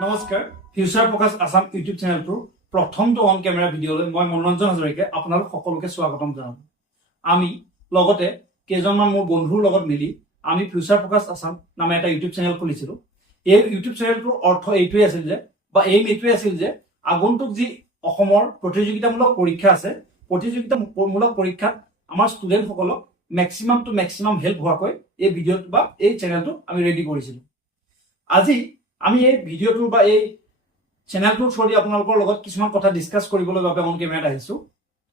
নমস্কাৰ, ফিউচাৰ প্ৰকাশ আছাম ইউটিউব চেনেলটোৰ প্ৰথমটো অন কেমেৰা ভিডিঅ'লৈ মই মনোৰঞ্জন হাজৰিকাই আপোনালোক সকলোকে স্বাগতম জনাওঁ আমি লগতে কেইজনমান মোৰ বন্ধুৰ লগত মিলি আমি ফিউচাৰ প্ৰকাশ আছাম নামে এটা ইউটিউব চেনেল খুলিছিলোঁ। এই ইউটিউব চেনেলটোৰ অৰ্থ এইটোৱে আছিল যে, বা এইম এইটোৱে আছিল যে, আগন্তুক যি অসমৰ প্ৰতিযোগিতামূলক পৰীক্ষা আছে, প্ৰতিযোগিতামূলক পৰীক্ষাত আমাৰ ষ্টুডেণ্টসকলক মেক্সিমাম টু মেক্সিমাম হেল্প হোৱাকৈ এই ভিডিঅ'টো বা এই চেনেলটো আমি ৰেডি কৰিছিলোঁ। আজি আমি এই ভিডিঅ'টোৰ বা এই চেনেলটোৰ থ্ৰুদি আপোনালোকৰ লগত কিছুমান কথা ডিছকাছ কৰিবলৈ বাবে অন কেমেৰাত আহিছোঁ।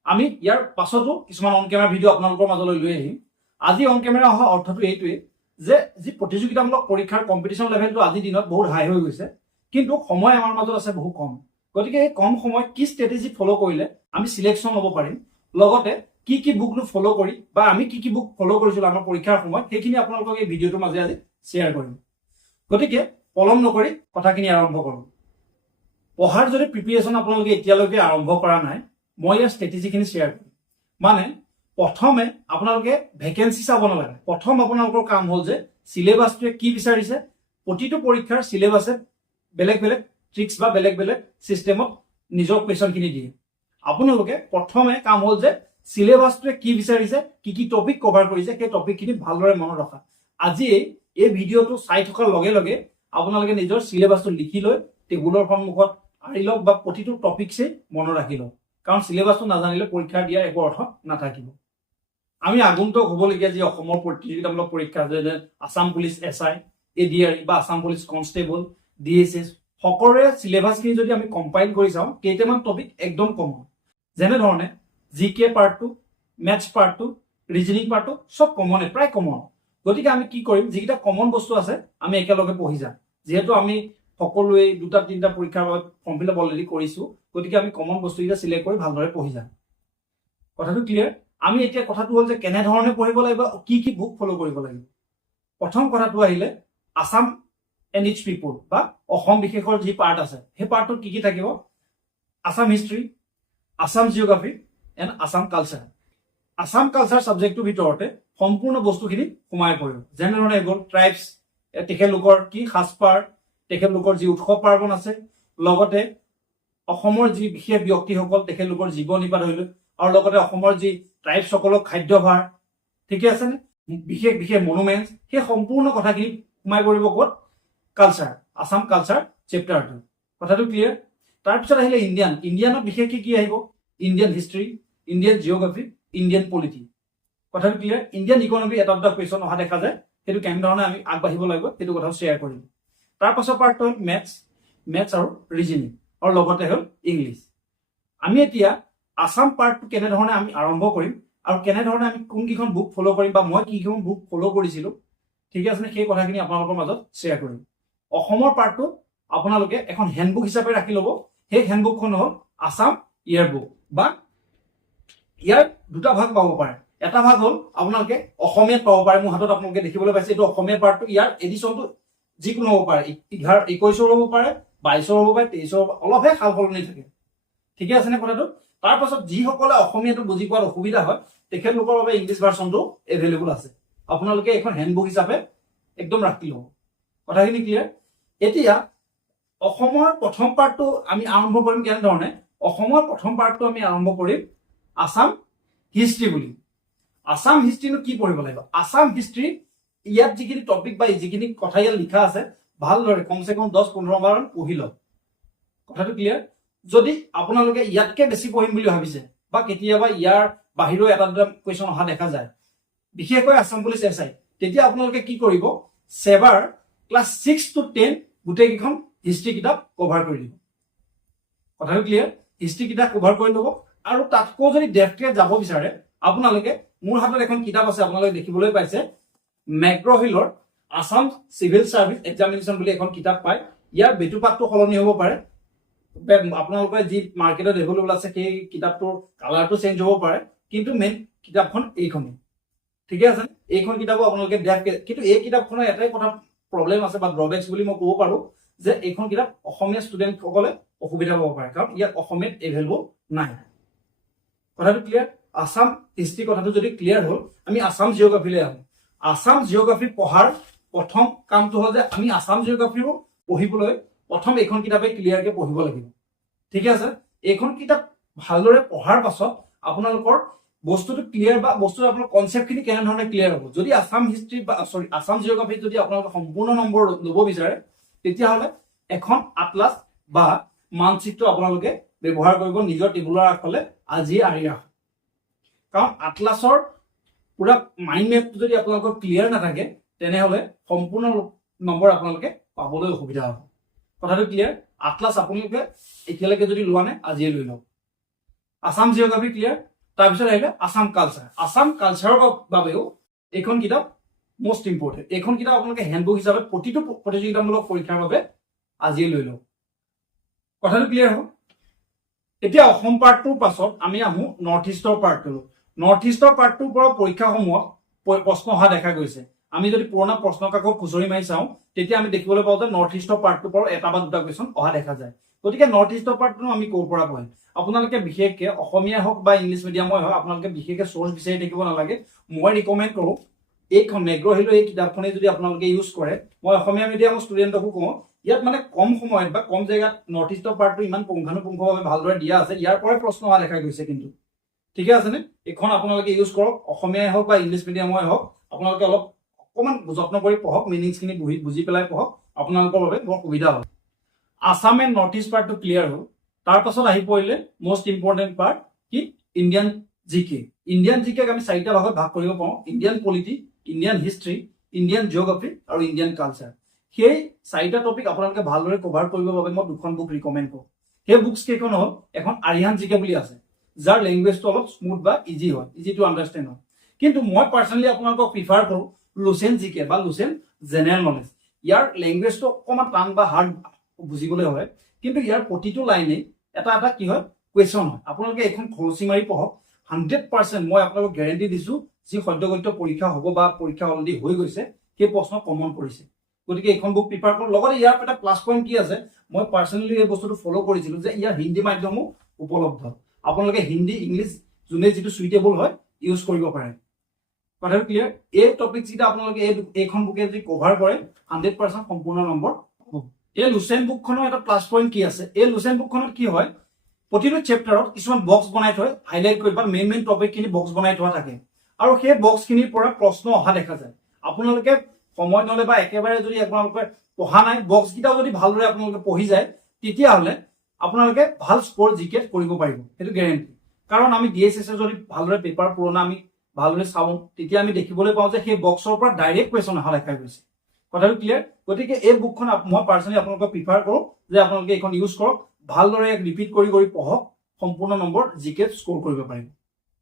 আমি ইয়াৰ পাছতো কিছুমান অন কেমেৰা ভিডিঅ' আপোনালোকৰ মাজলৈ লৈ আহিম। আজি অন কেমেৰা অহা অৰ্থটো এইটোৱে যে যি প্ৰতিযোগিতামূলক পৰীক্ষাৰ কম্পিটিশ্যন লেভেলটো আজিৰ দিনত বহুত হাই হৈ গৈছে, কিন্তু সময় আমাৰ মাজত আছে বহু কম। গতিকে এই কম সময়ত কি ষ্ট্ৰেটেজি ফ'ল' কৰিলে আমি চিলেকশ্যন ল'ব পাৰিম, লগতে কি কি বুকনো ফ'ল' কৰি বা আমি কি কি বুক ফ'ল' কৰিছিলোঁ আমাৰ পৰীক্ষাৰ সময়ত সেইখিনি আপোনালোকক এই ভিডিঅ'টোৰ মাজে আজি শ্বেয়াৰ কৰিম। গতিকে পলম নকৰি কথাখিনি আৰম্ভ কৰোঁ। পঢ়াৰ যদি প্ৰিপেৰেশ্যন আপোনালোকে এতিয়ালৈকে আৰম্ভ কৰা নাই, মই ইয়াৰ ষ্ট্ৰেটেজিখিনি শ্বেয়াৰ কৰিম। মানে প্ৰথমে আপোনালোকে ভেকেঞ্চি চাব নালাগে। প্ৰথম আপোনালোকৰ কাম হ'ল যে চিলেবাছটোৱে কি বিচাৰিছে, প্ৰতিটো পৰীক্ষাৰ চিলেবাছে বেলেগ বেলেগ ট্ৰিক্স বা বেলেগ বেলেগ ছিষ্টেমত নিজৰ কুৱেশ্যনখিনি দিয়ে। আপোনালোকে প্ৰথমে কাম হ'ল যে চিলেবাছটোৱে কি বিচাৰিছে, কি কি টপিক কভাৰ কৰিছে, সেই টপিকখিনি ভালদৰে মনত ৰখা। আজি এই ভিডিঅ'টো চাই থকাৰ লগে লগে আপোনালোকে নিজৰ চিলেবাছটো লিখি লৈ টেবুলৰ সন্মুখত আঁৰি লওক বা প্ৰতিটো টপিকছেই মনত ৰাখি লওক। কাৰণ চিলেবাছটো নাজানিলে পৰীক্ষা দিয়াৰ একো অৰ্থ নাথাকিব। আমি আগন্তুক হ'বলগীয়া যি অসমৰ প্ৰতিযোগিতামূলক পৰীক্ষা যেনে Assam police S I, A D R E বা Assam police constable, D S S, সকলোৰে চিলেবাছখিনি যদি আমি কম্পাইল কৰি চাওঁ, কেইটামান টপিক একদম কমন যেনেধৰণে জি কে পাৰ্টটো মেথছ পাৰ্টটো ৰিজনিং পাৰ্টটো চব কমনে প্ৰায় কমন গতিকে আমি কি কৰিম? যিকেইটা কমন বস্তু আছে, আমি একেলগে পঢ়ি যাম। যিহেতু আমি সকলোৱে দুটা, তিনিটা পৰীক্ষাৰ বাবে ফৰ্ম ফিল আপ অলৰেডি কৰিছোঁ, গতিকে আমি কমন বস্তুকেইটা চিলেক্ট কৰি ভালদৰে পঢ়ি যাম। কথাটো ক্লিয়াৰ আমি এতিয়া কথাটো হ'ল যে কেনেধৰণে পঢ়িব লাগিব, কি কি বুক ফ'ল' কৰিব লাগিব? প্ৰথম কথাটো আহিলে আছাম এণ্ড ইটছ পিপুল বা অসম বিশেষৰ যি পাৰ্ট আছে, সেই পাৰ্টটোত কি কি থাকিব? Assam history Assam geography and Assam culture Assam culture ছাবজেক্টটোৰ ভিতৰতে সম্পূৰ্ণ বস্তুখিনি সোমাই পৰিব। যেনেধৰণে এইবোৰ ট্ৰাইবছ তেখেতলোকৰ কি সাজপাৰ তেখেতলোকৰ যি উৎসৱ পাৰ্বণ আছে লগতে অসমৰ যি বিশেষ ব্যক্তিসকল তেখেতলোকৰ জীৱন নিৰ্বাহ ধৰি লৈ আৰু লগতে অসমৰ যি ট্ৰাইবছসকলৰ খাদ্যভাৰ ঠিকে আছেনে বিশেষ বিশেষ মনুমেণ্টছ সেই সম্পূৰ্ণ কথাখিনি সোমাই পৰিব ক'ত? কালচাৰ আছাম কালচাৰ চেপ্টাৰটো কথাটো ক্লিয়াৰ তাৰপিছত আহিলে ইণ্ডিয়ান ইণ্ডিয়ানত বিশেষকৈ কি আহিব? Indian history Indian geography Indian polity কথাটো ক্লিয়াৰ ইণ্ডিয়ান ইকনমি এটা দুটা কুৱেশ্যন অহা দেখা যায়। সেইটো কেনেধৰণে আমি আগবাঢ়িব লাগিব সেইটো কথাও শ্বেয়াৰ কৰিম। তাৰ পাছৰ পাৰ্টটো হ'ল মেথছ মেথছ আৰু ৰিজনিং আৰু লগতে হ'ল ইংলিছ আমি এতিয়া আছাম পাৰ্টটো কেনেধৰণে আমি আৰম্ভ কৰিম, আৰু কেনেধৰণে আমি কোনকেইখন বুক ফ'ল' কৰিম, বা মই কিকেইখন বুক ফ'ল' কৰিছিলোঁ, ঠিকে আছেনে সেই কথাখিনি আপোনালোকৰ মাজত শ্বেয়াৰ কৰিম। অসমৰ পাৰ্টটো আপোনালোকে এখন হেণ্ডবুক হিচাপে ৰাখি ল'ব। সেই হেণ্ডবুকখন হ'ল আছাম ইয়াৰ বুক বা ইয়াৰ দুটা ভাগ পাব পাৰে। এটা ভাগ হ'ল, আপোনালোকে অসমীয়াত পাব পাৰে। মোৰ হাতত আপোনালোকে দেখিবলৈ পাইছে, এইটো অসমীয়া পাৰ্টটো। ইয়াৰ এডিশ্যনটো যিকোনো হ'ব পাৰে। এঘাৰ একৈছৰ হ'ব পাৰে বাইছৰ হ'ব পাৰে তেইছৰ অলপহে সাল সলনি থাকে। ঠিকে আছেনে কথাটো? তাৰ পাছত যিসকলে অসমীয়াটো বুজি পোৱাত অসুবিধা হয়, তেখেতলোকৰ বাবে ইংলিছ ভাৰ্চনটো এভেইলেবল আছে। আপোনালোকে এখন হেণ্ডবুক হিচাপে একদম ৰাখি ল'ব। কথাখিনি ক্লিয়াৰ এতিয়া, অসমৰ প্ৰথম পাৰ্টটো আমি আৰম্ভ কৰিম কেনেধৰণে? অসমৰ প্ৰথম পাৰ্টটো আমি আৰম্ভ কৰিম আছাম হিষ্ট্ৰী বুলি। আছাম হিষ্ট্ৰীনো কি পঢ়িব লাগিব? আছাম হিষ্ট্ৰী ইয়াত যিখিনি টপিক বা যিখিনি কথা ইয়াত লিখা আছে, ভালদৰে, কমচে কম দহ, পোন্ধৰ বাৰ পঢ়ি লওক। কথাটো ক্লিয়াৰ যদি আপোনালোকে ইয়াতকে বেছি পঢ়িম বুলি ভাবিছে, বা কেতিয়াবা ইয়াৰ বাহিৰেও এটা দুটা কুৱেশ্যন অহা দেখা যায়, বিশেষকৈ আছাম পুলিচ এছ আই, তেতিয়া আপোনালোকে কি কৰিব? SEBA class six to ten গোটেইকেইখন history কিতাপ কভাৰ কৰি দিব। কথাটো ক্লিয়াৰ হিষ্ট্ৰী কিতাপ কভাৰ কৰি ল'ব। আৰু তাতকৈ যদি ডেফকে যাব বিচাৰে, আপোনালোকে মোৰ হাতত এখন কিতাপ আছে, আপোনালোকে দেখিবলৈ পাইছে। মেগ্ৰহিলৰ আছাম চিভিল চাৰ্ভিচ এক্সামিনেশ্যন বুলি এখন কিতাপ পায়। ইয়াৰ বেটুপাতটো সলনি হ'ব পাৰে। আপোনালোকে যি মাৰ্কেটত এভেইলেবল আছে, সেই কিতাপটোৰ কালাৰটো চেঞ্জ হ'ব পাৰে। কিন্তু মেইন কিতাপখন এইখনেই। ঠিকে আছে? এইখন কিতাপো আপোনালোকে ডেফকে কিন্তু এই কিতাপখনৰ এটাই কথা প্ৰব্লেম আছে বা ড্ৰবেক্স বুলি মই ক'ব পাৰোঁ, যে এইখন কিতাপ অসমীয়া ষ্টুডেণ্টসকলে অসুবিধা পাব পাৰে। কাৰণ ইয়াত অসমীয়াত এভেইলেবল নাই। কথাটো ক্লিয়াৰ আছাম হিষ্ট্ৰী কথাটো যদি ক্লিয়াৰ হ'ল, আমি আছাম জিঅ'গ্ৰাফীলৈ আহোঁ। আছাম জিঅ'গ্ৰাফী পঢ়াৰ প্ৰথম কামটো হ'ল যে আমি আছাম জিঅ'গ্ৰাফীও পঢ়িবলৈ প্ৰথম এইখন কিতাপে ক্লিয়াৰকে পঢ়িব লাগিব। ঠিক আছে? এইখন কিতাপ ভালদৰে পঢ়াৰ পাছত আপোনালোকৰ বস্তুটো ক্লিয়াৰ বা বস্তুটো আপোনাৰ কনচেপ্টখিনি কেনেধৰণে ক্লিয়াৰ হ'ব? যদি আছাম হিষ্ট্ৰী বা চৰি আছাম জিঅ'গ্ৰাফীত যদি আপোনালোকে সম্পূৰ্ণ নম্বৰ ল'ব বিচাৰে, তেতিয়াহ'লে এখন আটলাছ বা মানচিত্ৰ আপোনালোকে ব্যৱহাৰ কৰিব নিজৰ টেবুলৰ আগফালে আজি আঁৰি ৰাখক কাৰণ আটলাছৰ পুৰা মাইণ্ড মেপটো যদি আপোনালোকৰ ক্লিয়াৰ নাথাকে, তেনেহ'লে সম্পূৰ্ণ নম্বৰ আপোনালোকে পাবলৈ অসুবিধা হ'ব। কথাটো ক্লিয়াৰ আটলাছ আপোনালোকে এতিয়ালৈকে যদি লোৱা নাই, আজিয়ে লৈ লওক। আছাম জিঅ'গ্ৰাফী ক্লিয়াৰ তাৰপিছত আহিলে আছাম কালচাৰ আছাম কালচাৰৰ বাবেও এইখন কিতাপ মষ্ট ইম্পৰ্টেণ্ট এইখন কিতাপ আপোনালোকে হেণ্ডবুক হিচাপে প্ৰতিটো প্ৰতিযোগিতামূলক পৰীক্ষাৰ বাবে আজিয়ে লৈ লওক। কথাটো ক্লিয়াৰ হ'ব এতিয়া অসম পাৰ্টটোৰ পাছত আমি আহোঁ নৰ্থ ইষ্টৰ পাৰ্টটোলৈ নৰ্থ ইষ্টৰ পাৰ্টটোৰ পৰা পৰীক্ষাসমূহত প্ৰশ্ন অহা দেখা গৈছে। আমি যদি পুৰণা প্ৰশ্ন কাকত খুচৰি মাৰি চাওঁ, তেতিয়া আমি দেখিবলৈ পাওঁ যে নৰ্থ ইষ্টৰ পাৰ্টটোৰ পৰা এটা বা দুটা কুৱেশ্যন অহা দেখা যায়। গতিকে নৰ্থ ইষ্টৰ পাৰ্টটো আমি ক'ৰ পৰা পঢ়িম? আপোনালোকে বিশেষকে অসমীয়া হওক বা ইংলিছ মিডিয়ামই হওক, আপোনালোকে বিশেষকে চ'ৰ্চ বিচাৰি থাকিব নালাগে। মই ৰিকমেণ্ড কৰোঁ, এইখন মেগ্ৰহিলো এই কিতাপখনেই যদি আপোনালোকে ইউজ কৰে, মই অসমীয়া মিডিয়ামৰ ষ্টুডেণ্টকো কওঁ, ইয়াত মানে কম সময়ত বা কম জেগাত নৰ্থ ইষ্টৰ পাৰ্টটো ইমান পুংখানুপুংখভাৱে ভালদৰে দিয়া আছে, ইয়াৰ পৰাই প্ৰশ্ন অহা দেখা গৈছে কিন্তু। ঠিকে আছেনে এইখন আপোনালোকে ইউজ কৰক। অসমীয়াই হওক বা ইংলিছ মিডিয়ামই হওক, আপোনালোকে অলপ অকণমান যত্ন কৰি পঢ়ক মিনিংছখিনি বুজি বুজি পেলাই পঢ়ক। আপোনালোকৰ বাবে বৰ সুবিধা হ'ব। আছাম এণ্ড নৰ্থ ইষ্ট পাৰ্টটো ক্লিয়াৰ হ'ল। তাৰ পাছত আহি পৰিলে মষ্ট ইম্পৰ্টেণ্ট পাৰ্ট কি? Indian G K Indian G cake আমি চাৰিটা ভাগত ভাগ কৰিব পাৰোঁ। Indian polity Indian history Indian geography আৰু ইণ্ডিয়ান কালচাৰ সেই চাৰিটা টপিক আপোনালোকে ভালদৰে কভাৰ কৰিবৰ বাবে মই দুখন বুক ৰিকমেণ্ড কৰোঁ। সেই বুকছ কেইখন হ'ল এখন আৰিহান জি কে বুলি আছে। যাৰ লেংগুৱেজটো অলপ স্মুথ বা ইজি হয় ইজি টু আণ্ডাৰষ্টেণ্ড হয়। কিন্তু মই পাৰ্চনেলি আপোনালোকক প্ৰিফাৰ কৰোঁ লুচেন জি কে বা লুচেন জেনেৰেল নলেজ ইয়াৰ লেংগুৱেজটো অকণমান টান বা হাৰ্ড বুজিবলৈ হয়, কিন্তু ইয়াৰ প্ৰতিটো লাইনেই এটা এটা কি হয় কুৱেশ্যন হয়। আপোনালোকে এইখন খৰচি মাৰি পঢ়ক। হাণ্ড্ৰেড পাৰ্চেণ্ট মই আপোনালোকক গেৰেণ্টি দিছোঁ, যি সদ্যগত্য পৰীক্ষা হ'ব বা পৰীক্ষা অলৰেডি হৈ গৈছে, সেই প্ৰশ্ন কমন পৰিছে। গতিকে এইখন বুক প্ৰিফাৰ কৰোঁ। লগতে ইয়াৰ এটা প্লাছ পইণ্ট কি আছে, মই পাৰ্চনেলি এই বস্তুটো ফ'ল' কৰিছিলোঁ যে ইয়াৰ হিন্দী মাধ্যমো উপলব্ধ। আপোনালোকে হিন্দী, ইংলিছ, যোনে যিটো চুইটেবল হয় ইউজ কৰিব পাৰে। কথাটো ক্লিয়াৰ এই টপিক যেতিয়া আপোনালোকে এই এইখন বুকে যদি কভাৰ কৰে হাণ্ড্ৰেড পাৰ্চেণ্ট সম্পূৰ্ণ নম্বৰ এই লুচেন বুকখনৰ এটা প্লাছ পইণ্ট কি আছে? এই লুচেন বুকখনত কি হয়, প্ৰতিটো চেপ্টাৰত কিছুমান বক্স বনাই থয় হাইলাইট কৰি বা মেইন মেইন টপিকখিনি বক্স বনাই থোৱা থাকে। আৰু সেই বক্সখিনিৰ পৰা প্ৰশ্ন অহা দেখা যায়। আপোনালোকে সময় নহ'লে বা একেবাৰে যদি আপোনালোকে পঢ়া নাই বক্সকেইটাও যদি ভালদৰে আপোনালোকে পঢ়ি যায়, তেতিয়াহ'লে আপোনালোকে ভালো স্ক'ৰ জিকেট কৰিব পাৰিব, সেইটো গেৰেণ্টি কাৰণ আমি ডি এছ এছৰ যদি ভালদৰে পেপাৰ পুৰণা আমি ভালদৰে চাওঁ, তেতিয়া আমি দেখিবলৈ পাওঁ যে সেই বক্সৰ পৰা ডাইৰেক্ট কুৱেশ্যন অহা দেখা গৈছে। কথাটো ক্লিয়াৰ গতিকে এই বুকখন মই পাৰ্চনেলি আপোনালোকক প্ৰিফাৰ কৰোঁ যে আপোনালোকে এইখন ইউজ কৰক, ভালদৰে ৰিপিট কৰি কৰি পঢ়ক, সম্পূৰ্ণ নম্বৰ জি কে স্ক'ৰ কৰিব পাৰিব।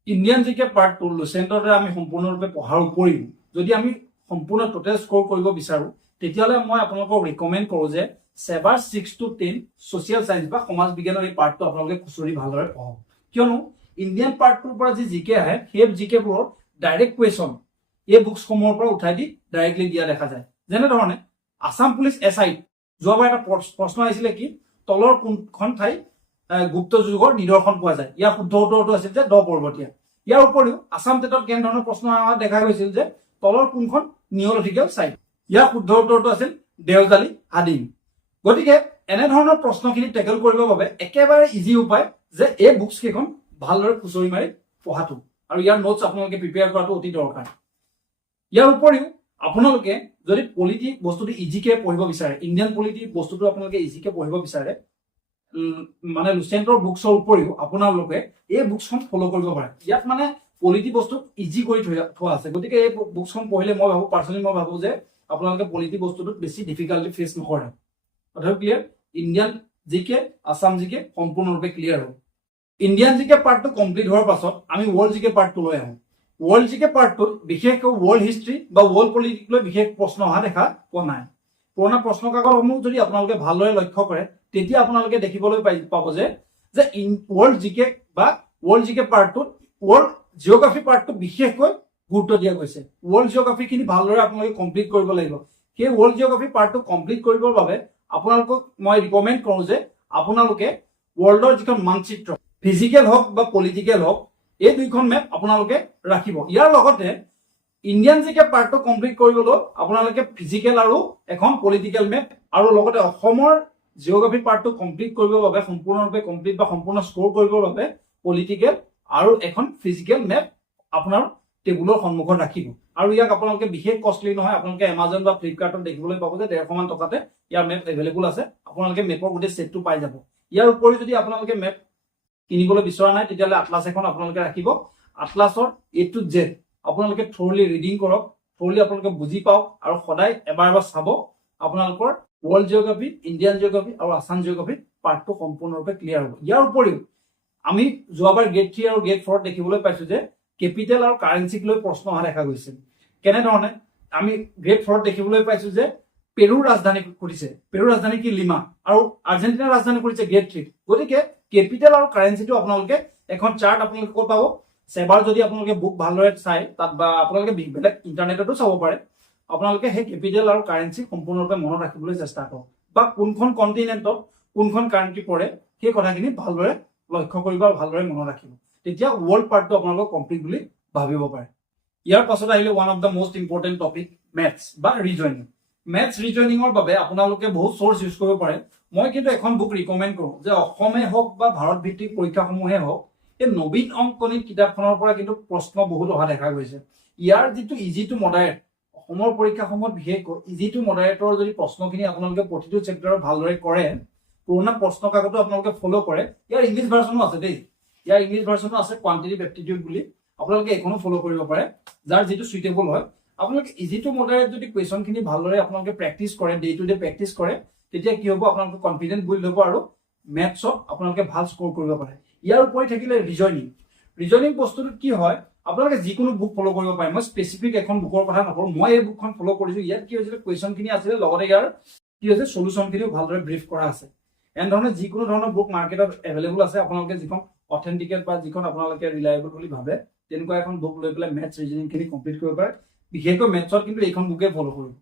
Indian G K part two লুচেণ্টৰ আমি সম্পূৰ্ণৰূপে পঢ়াৰ উপৰিও, যদি আমি সম্পূৰ্ণ টোটেল স্ক'ৰ কৰিব বিচাৰোঁ, তেতিয়াহ'লে মই আপোনালোকক ৰিকমেণ্ড কৰোঁ যে SEBA six to ten social science বা সমাজ বিজ্ঞানৰ এই পাৰ্টটো আপোনালোকে খুচৰি ভালদৰে পঢ়ক। কিয়নো ইণ্ডিয়ান পাৰ্টটোৰ পৰা যি জি কে আহে, সেই জি কেবোৰৰ ডাইৰেক্ট কুৱেশ্যন এই বুকছসমূহৰ পৰা উঠাই দি ডাইৰেক্টলি দিয়া দেখা যায়। যেনেধৰণে আছাম পুলিচ এছ আই যোৱাবাৰ এটা প্ৰশ্ন আহিছিলে কি, তলৰ কোনখন ঠাই গুপ্ত যুগৰ নিদৰ্শন পোৱা যায়। ইয়াৰ শুদ্ধ উত্তৰটো আছিল যে দ পৰ্বতীয়া। ইয়াৰ উপৰিও আছাম টেটত কেনেধৰণৰ প্ৰশ্ন অহা দেখা গৈছিল যে তলৰ কোনখন নিঅলজিকেল চাইট ইয়াৰ শুদ্ধ উত্তৰটো আছিল দেওজালি আদিম। গতিকে এনেধৰণৰ প্ৰশ্নখিনি টেকেল কৰিবৰ বাবে একেবাৰে ইজি উপায় যে এই বুকছ কেইখন ভালদৰে খুচৰি মাৰি পঢ়াটো। আৰু ইয়াৰ নোটছ আপোনালোকে প্ৰিপেয়াৰ কৰাটো অতি দৰকাৰ। ইয়াৰ উপৰিও আপোনালোকে যদি পলিটি বস্তুটো ইজিকে পঢ়িব বিচাৰে ইণ্ডিয়ান পলিটি বস্তুটো আপোনালোকে ইজিকে পঢ়িব বিচাৰে মানে লুচেণ্টৰ বুকছৰ উপৰিও আপোনালোকে এই বুকছখন ফ'ল' কৰিব পাৰে। ইয়াত মানে পলিটি বস্তু ইজি কৰি থোৱা আছে। গতিকে এই বুকছখন পঢ়িলে মই ভাবোঁ পাৰ্চনেলি মই ভাবোঁ যে আপোনালোকে পলিটি বস্তুটোত বেছি ডিফিকাল্টি ফেচ নকৰে। কথাটো clear Indian G K Assam G K সম্পূৰ্ণৰূপে ক্লিয়াৰ হ'ব ইণ্ডিয়ান জি কে পাৰ্টটো কমপ্লিট হোৱাৰ পাছত আমি ৱৰ্ল্ড জি কে পাৰ্টটো লৈ আহোঁ। ৱৰ্ল্ড জি কে পাৰ্টটোত বিশেষকৈ ৱৰ্ল্ড হিষ্ট্ৰী বা ৱৰ্ল্ড পলিটিক লৈ বিশেষ প্ৰশ্ন অহা দেখা পোৱা নাই। পুৰণা প্ৰশ্ন কাকতসমূহ যদি আপোনালোকে ভালদৰে লক্ষ্য কৰে, তেতিয়া আপোনালোকে দেখিবলৈ পাই পাব যে যে ৱৰ্ল্ড জি কে বা ৱৰ্ল্ড জি কে পাৰ্টটোত ৱৰ্ল্ড জিঅ'গ্ৰাফী পাৰ্টটো বিশেষকৈ গুৰুত্ব দিয়া গৈছে। ৱৰ্ল্ড জিঅ'গ্ৰাফীখিনি ভালদৰে আপোনালোকে কমপ্লিট কৰিব লাগিব। সেই ৱৰ্ল্ড জিঅ'গ্ৰাফী পাৰ্টটো কমপ্লিট কৰিবৰ বাবে আপোনালোকক মই ৰিকমেণ্ড কৰোঁ যে আপোনালোকে ৱৰ্ল্ডৰ যিখন মানচিত্ৰ ফিজিকেল হওক বা পলিটিকেল হওক, এই দুইখন মেপ আপোনালোকে ৰাখিব। ইয়াৰ লগতে ইণ্ডিয়ান জি কে পাৰ্টটো কমপ্লিট কৰিবলৈ আপোনালোকে ফিজিকেল আৰু এখন পলিটিকেল মেপ আৰু লগতে অসমৰ জিঅ'গ্ৰাফী পাৰ্টটো কমপ্লিট কৰিবৰ বাবে, সম্পূৰ্ণৰূপে কমপ্লিট বা সম্পূৰ্ণ স্ক'ৰ কৰিবৰ বাবে পলিটিকেল আৰু এখন ফিজিকেল মেপ আপোনাৰ টেবুলৰ সন্মুখত ৰাখিব আৰু ইয়াক আপোনালোকে বিশেষ কষ্টলি নহয়, আপোনালোকে এমাজন বা ফ্লিপকাৰ্টত দেখিবলৈ পাব যে ডেৰশ মান টকাতে ইয়াৰ মেপ এভেইলেবল আছে। আপোনালোকে মেপৰ গোটেই ছেটটো পাই যাব। ইয়াৰ উপৰি যদি আপোনালোকে মেপ কিনিবলৈ বিচৰা নাই, তেতিয়াহ'লে আটলাছ এখন আপোনালোকে ৰাখিব। আটলাছৰ এ টু জেড আপোনালোকে থৰলি ৰিডিং কৰক থৰলি আপোনালোকে বুজি পাওক আৰু সদায় এবাৰ এবাৰ চাব আপোনালোকৰ ৱৰ্ল্ড জিঅ'গ্ৰাফী ইণ্ডিয়ান জিঅ'গ্ৰাফী আৰু আছাম জিঅ'গ্ৰাফী পাৰ্টটো সম্পূৰ্ণৰূপে ক্লিয়াৰ হ'ব। ইয়াৰ উপৰিও, আমি যোৱাবাৰ গ্ৰেড থ্ৰী আৰু গ্ৰেড ফ'ৰত দেখিবলৈ পাইছো যে কেপিটেল আৰু কাৰেঞ্চিক লৈ প্ৰশ্ন অহা দেখা গৈছিল কেনেধৰণে? আমি গ্ৰেড ফ'ৰত দেখিবলৈ পাইছো যে পেৰুৰ ৰাজধানী সুধিছে পেৰুৰ ৰাজধানী কি? লিমা আৰু আৰ্জেণ্টিনাৰ ৰাজধানী সুধিছে গ্ৰেড থ্ৰীত গতিকে কেপিটেল আৰু কাৰেঞ্চিটো আপোনালোকে এখন চাৰ্ট আপোনালোকে ক'ত পাব? এবাৰ যদি আপোনালোকে বুক ভালদৰে চাই, তাত বা আপোনালোকে বেলেগ ইণ্টাৰনেটতো চাব পাৰে, আপোনালোকে সেই কেপিটেল আৰু কাৰেঞ্চি সম্পূৰ্ণৰূপে মনত ৰাখিবলৈ চেষ্টা কৰক। বা কোনখন কণ্টিনেণ্টত কোনখন কাৰেঞ্চি পৰে, সেই কথাখিনি ভালদৰে লক্ষ্য কৰিব আৰু ভালদৰে মনত ৰাখিব। তেতিয়া ৱৰ্ল্ড পাৰ্টটো আপোনালোকক কমপ্লিট বুলি ভাবিব পাৰে। ইয়াৰ পাছত আহিলে one of the most important topic maths বা ৰিজইনিং মেথছ ৰিজইনিঙৰ বাবে আপোনালোকে বহুত চ'ৰ্চ ইউজ কৰিব পাৰে। মই কিন্তু এখন বুক ৰিকমেণ্ড কৰোঁ যে অসমে হওক বা ভাৰত ভিত্তিক পৰীক্ষাসমূহে হওক এই নবীন অংকনিক কিতাপখনৰ পৰা কিন্তু প্ৰশ্ন বহুত অহা দেখা গৈছে। ইয়াৰ যিটো ইজি টু মডাৰেট অসমৰ পৰীক্ষাসমূহত বিশেষকৈ ইজি টু মডাৰেটৰ যদি প্ৰশ্নখিনি আপোনালোকে প্ৰতিটো চেপ্টাৰত ভালদৰে কৰে পুৰণা প্ৰশ্ন কাকতো আপোনালোকে ফ'ল' কৰে ইয়াৰ ইংলিছ ভাৰ্চনো আছে দেই। ইয়াৰ ইংলিছ ভাৰ্চনো আছে কোৱান্টিটিভ এপ্টিটিউড বুলি। আপোনালোকে এইখনো ফ'ল' কৰিব পাৰে, যাৰ যিটো চুইটেবল হয়। আপোনালোকে ইজি টু মডাৰেট যদি কুৱেশ্যনখিনি ভালদৰে আপোনালোকে প্ৰেক্টিচ কৰে ডে টু ডে প্ৰেক্টিচ কৰে, তেতিয়া কি হ'ব? আপোনালোকে কনফিডেন্ট বিল্ড হ'ব আৰু মেথছত আপোনালোকে ভালো স্ক'ৰ কৰিব পাৰে। ইয়াৰ উপৰি থাকিলে ৰিজইনিং ৰিজইনিং বস্তুটোত কি হয়? আপোনালোকে যিকোনো বুক ফ'ল' কৰিব পাৰে। মই স্পেচিফিক এখন বুকৰ কথা নকৰোঁ মই এই বুকখন ফ'ল' কৰিছোঁ। ইয়াত কি হৈছিলে? কুৱেশ্যনখিনি আছিলে, লগতে ইয়াৰ কি হৈছে? চলুচনখিনিও ভালদৰে ব্ৰিফ কৰা আছে। এনেধৰণে যিকোনো ধৰণৰ বুক মাৰ্কেটত এভেইলেবল আছে। আপোনালোকে যিখন অথেণ্টিকেট বা যিখন আপোনালোকে ৰিলায়েবল বুলি ভাবে, তেনেকুৱা এখন বুক লৈ পেলাই মেথছ ৰিজনিংখিনি কমপ্লিট কৰিব পাৰে। বিশেষকৈ মেথছত কিন্তু এইখন বুকে ফ'ল' কৰিব।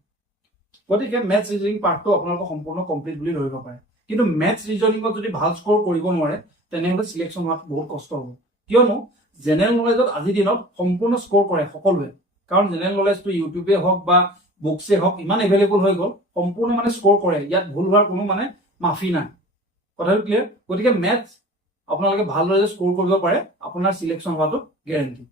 গতিকে মেথছ ৰিজনিং পাৰ্টটো আপোনালোকক সম্পূৰ্ণ কমপ্লিট বুলি ধৰিব পাৰে। কিন্তু মেথছ ৰিজনিঙত যদি ভালো স্ক'ৰ কৰিব নোৱাৰে, তেনেহ'লে চিলেকশ্যন হোৱাত বহুত কষ্ট হ'ব। কিয়নো জেনেৰেল নলেজত আজিৰ দিনত সম্পূৰ্ণ স্ক'ৰ কৰে সকলোৱে। কাৰণ জেনেৰেল নলেজটো ইউটিউবে হওক বা বুকছে হওক, ইমান এভেইলেবল হৈ গ'ল, সম্পূৰ্ণ মানে স্ক'ৰ কৰে। ইয়াত ভুল হোৱাৰ কোনো মানে মাফি নাই। কথাটো ক্লিয়াৰ গতিকে মেথছ আপোনালোকে ভালদৰে স্ক'ৰ কৰিব পাৰে, আপোনাৰ চিলেকশ্যন হোৱাটো গেৰেণ্টি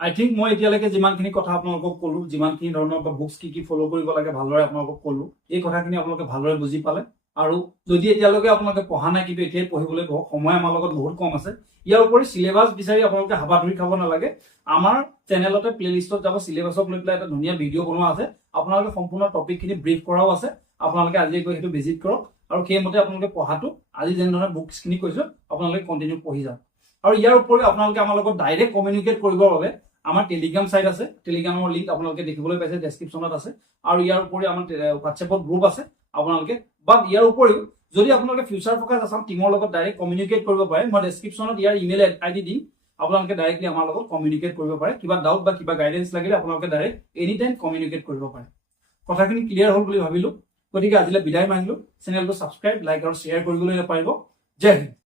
আই থিংক মই এতিয়ালৈকে যিমানখিনি কথা আপোনালোকক ক'লো, যিমানখিনি ধৰণৰ বা বুকছ কি কি ফ'ল' কৰিব লাগে, ভালদৰে আপোনালোকক ক'লো, এই কথাখিনি আপোনালোকে ভালদৰে বুজি পালে। আৰু যদি এতিয়ালৈকে আপোনালোকে পঢ়া নাই, কিন্তু এতিয়াই পঢ়িবলৈ বহুত সময় আমাৰ লগত বহুত কম আছে, ইয়াৰ উপৰি চিলেবাছ বিচাৰি আপোনালোকে হাবাথুৰি খাব নালাগে। আমাৰ চেনেলতে প্লেলিষ্টত যাব চিলেবাছক লৈ পেলাই এটা ধুনীয়া ভিডিঅ' বনোৱা আছে। আপোনালোকে সম্পূৰ্ণ টপিকখিনি ব্ৰিফ কৰাও আছে। আপোনালোকে আজি গৈ সেইটো ভিজিট কৰক। আৰু সেইমতে আপোনালোকে পঢ়াটো আজি যেনেধৰণে বুকছখিনি কৈছোঁ, আপোনালোকে কণ্টিনিউ পঢ়ি যাওক। আৰু ইয়াৰ উপৰিও আপোনালোকে আমাৰ লগত ডাইৰেক্ট কমিউনিকেট কৰিবৰ বাবে আমাৰ টেলিগ্ৰাম চাইট আছে। টেলিগ্ৰামৰ লিংক আপোনালোকে দেখিবলৈ পাইছে ডেছক্ৰিপশ্যনত আছে। আৰু ইয়াৰ উপৰি আমাৰ হোৱাটছএপত গ্ৰুপ আছে আপোনালোকে। বা ইয়াৰ উপৰিও, যদি আপোনালোকে ফিউচাৰ ফ'কাছ আছাম টিমৰ লগত ডাইৰেক্ট কমিউনিকেট কৰিব পাৰে, মই ডেছক্ৰিপশ্যনত ইয়াৰ ইমেইল আই ডি দিম আপোনালোকে ডাইৰেক্টলি আমাৰ লগত কমিউনিকেট কৰিব পাৰে। কিবা ডাউট বা কিবা গাইডেঞ্চ লাগিলে আপোনালোকে ডাইৰেক্ট এনি টাইম কমিউনিকেট কৰিব পাৰে। কথাখিনি ক্লিয়াৰ হ'ল বুলি ভাবিলোঁ। গতিকে আজিলৈ বিদায় মানিলোঁ চেনেলটো ছাবস্ক্ৰাইব লাইক আৰু শ্বেয়াৰ কৰিবলৈ নাপাৰিব জয় হিন্দ।